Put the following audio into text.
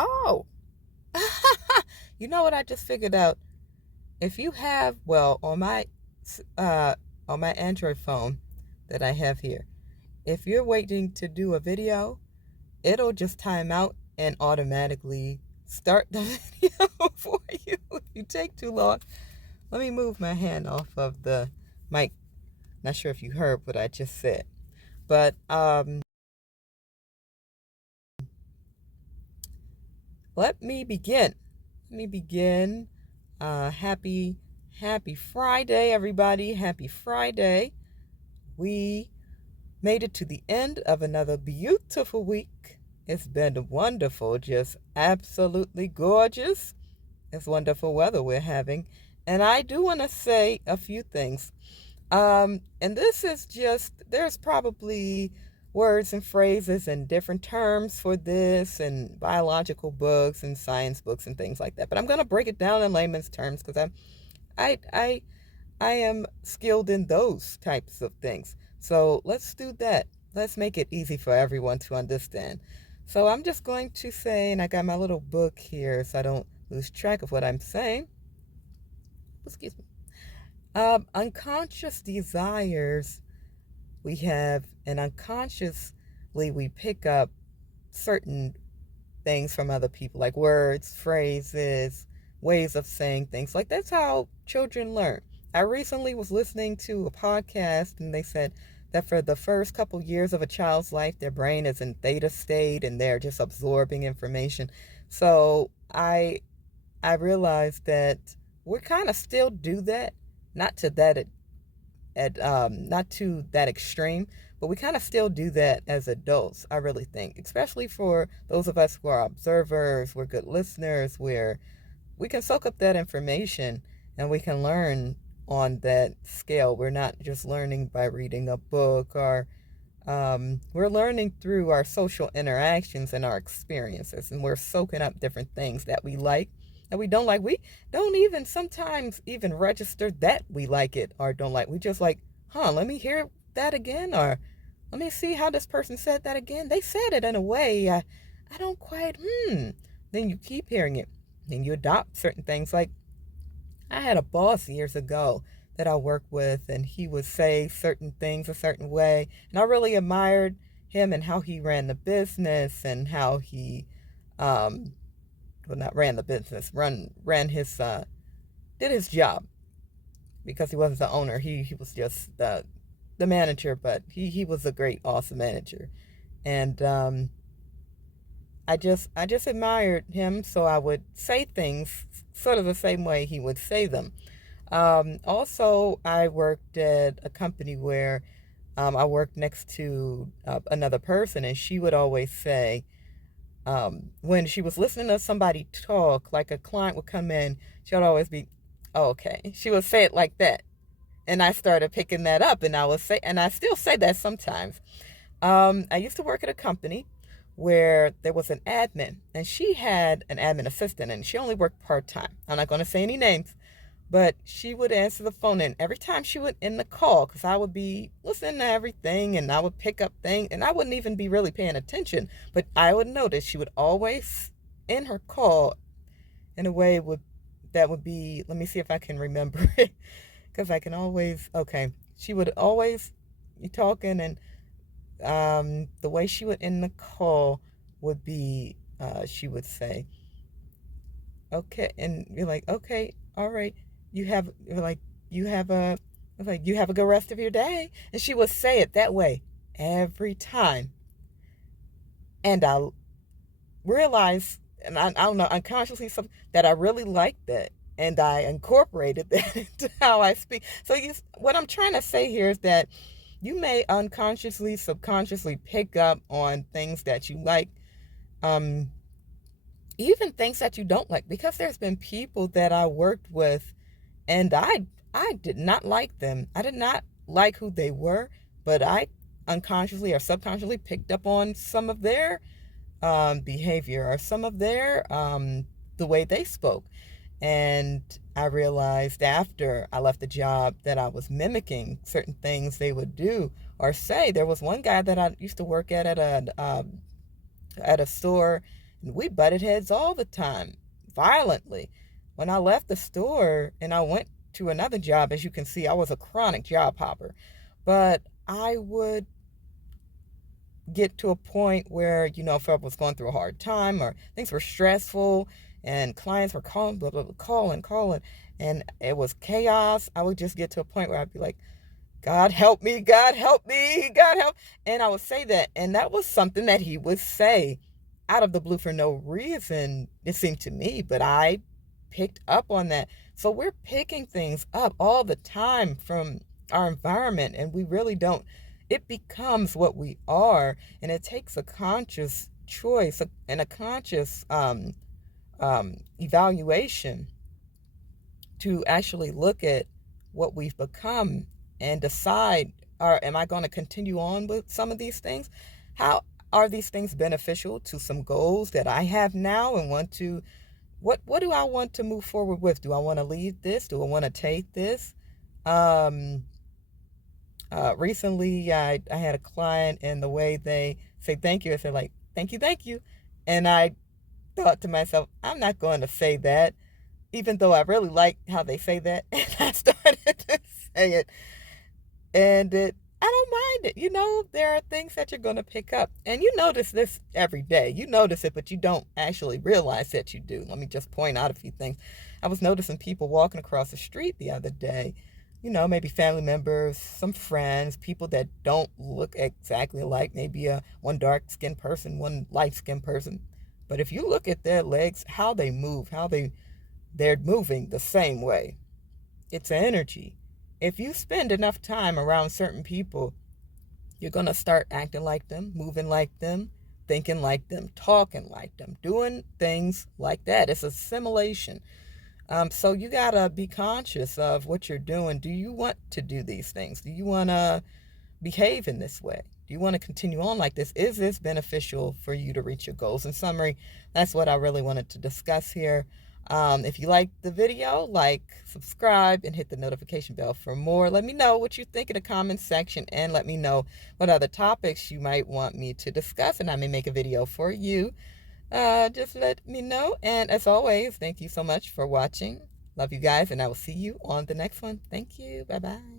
Oh, you know what I just figured out? If you have, well, uh, on my Android phone that I have here, if you're waiting to do a video, it'll just time out and automatically start the video for you if you take too long. Let me move my hand off of the mic. Not sure if you heard what I just said, but let me begin. Let me begin. Happy Friday, everybody. Happy Friday. We made it to the end of another beautiful week. It's been wonderful, just absolutely gorgeous. It's wonderful weather we're having. And I do want to say a few things. And this is just, there's probably words and phrases and different terms for this and biological books and science books and things like that. But I'm going to break it down in layman's terms because I, I, I am skilled in those types of things. So let's do that. Let's make it easy for everyone to understand. So I'm just going to say, and I got my little book here so I don't lose track of what I'm saying. Excuse me. Unconscious desires we have, and unconsciously we pick up certain things from other people, like words, phrases, ways of saying things. Like that's how children learn. I recently was listening to a podcast, and they said that for the first couple years of a child's life, their brain is in theta state, and they're just absorbing information. So I realized that we kind of still do that, not to that not to that extreme, but we kind of still do that as adults. I really think, especially for those of us who are observers, we're good listeners, where we can soak up that information and we can learn on that scale. We're not just learning by reading a book, or we're learning through our social interactions and our experiences, and we're soaking up different things that we like, that we don't like. We don't even sometimes even register that we like it or don't like. We just like, let me hear that again, or let me see how this person said that again. They said it in a way I don't quite, Then you keep hearing it. Then you adopt certain things. Like I had a boss years ago that I worked with, and he would say certain things a certain way. And I really admired him and how he ran the business, and how he, well, not ran the business, ran his, did his job, because he wasn't the owner. He was just the manager, but he was a great, awesome manager. And I just admired him, so I would say things sort of the same way he would say them. Also, I worked at a company where I worked next to another person, and she would always say, when she was listening to somebody talk, like a client would come in, she would always be, oh, okay. She would say it like that. And I started picking that up, and I would say, and I still say that sometimes. I used to work at a company where there was an admin, and she had an admin assistant, and she only worked part-time. I'm not going to say any names, but she would answer the phone, and every time she would end the call, because I would be listening to everything, and I would pick up things, and I wouldn't even be really paying attention, but I would notice she would always end her call in a way that would be, let me see if I can remember it, because I can always, okay, she would always be talking, and the way she would end the call would be, she would say, okay, and you're like, okay, all right, you're like, you have a, I was like, you have a good rest of your day. And she would say it that way every time. And I realized, and I don't know, unconsciously, something that I really liked that. And I incorporated that into how I speak. So what I'm trying to say here is that you may unconsciously, subconsciously pick up on things that you like, um, even things that you don't like, because there's been people that I worked with, and I did not like them. I did not like who they were, but I unconsciously or subconsciously picked up on some of their behavior, or some of their the way they spoke. And I realized after I left the job that I was mimicking certain things they would do or say. There was one guy that I used to work at a store, And we butted heads all the time, violently. When I left the store and I went to another job, as you can see, I was a chronic job hopper. But I would get to a point where, if I was going through a hard time or things were stressful and clients were calling, blah, blah, blah, calling, and it was chaos, I would just get to a point where I'd be like, God help me, God help me, God help. And I would say that. And that was something that he would say out of the blue for no reason, it seemed to me, but I picked up on that. So we're picking things up all the time from our environment, and we really don't. It becomes what we are, and it takes a conscious choice and a conscious evaluation to actually look at what we've become and decide, am I going to continue on with some of these things? How are these things beneficial to some goals that I have now and want to, what do I want to move forward with? Do I want to leave this? Do I want to take this? Recently, I had a client, and the way they say thank you, I said, like, thank you. And I thought to myself, I'm not going to say that, even though I really like how they say that. And I started to say it. And I don't mind it. There are things that you're going to pick up. And you notice this every day. You notice it, but you don't actually realize that you do. Let me just point out a few things. I was noticing people walking across the street the other day. Maybe family members, some friends, people that don't look exactly alike. Maybe one dark-skinned person, one light-skinned person. But if you look at their legs, how they move, they're moving the same way. It's energy. If you spend enough time around certain people, you're going to start acting like them, moving like them, thinking like them, talking like them, doing things like that. It's assimilation. So you got to be conscious of what you're doing. Do you want to do these things? Do you want to behave in this way? Do you want to continue on like this? Is this beneficial for you to reach your goals? In summary, that's what I really wanted to discuss here. If you like the video, like, subscribe, and hit the notification bell for more. Let me know what you think in the comments section, and let me know what other topics you might want me to discuss, and I may make a video for you. Just let me know. And as always, thank you so much for watching. Love you guys, and I will see you on the next one. Thank you. Bye-bye.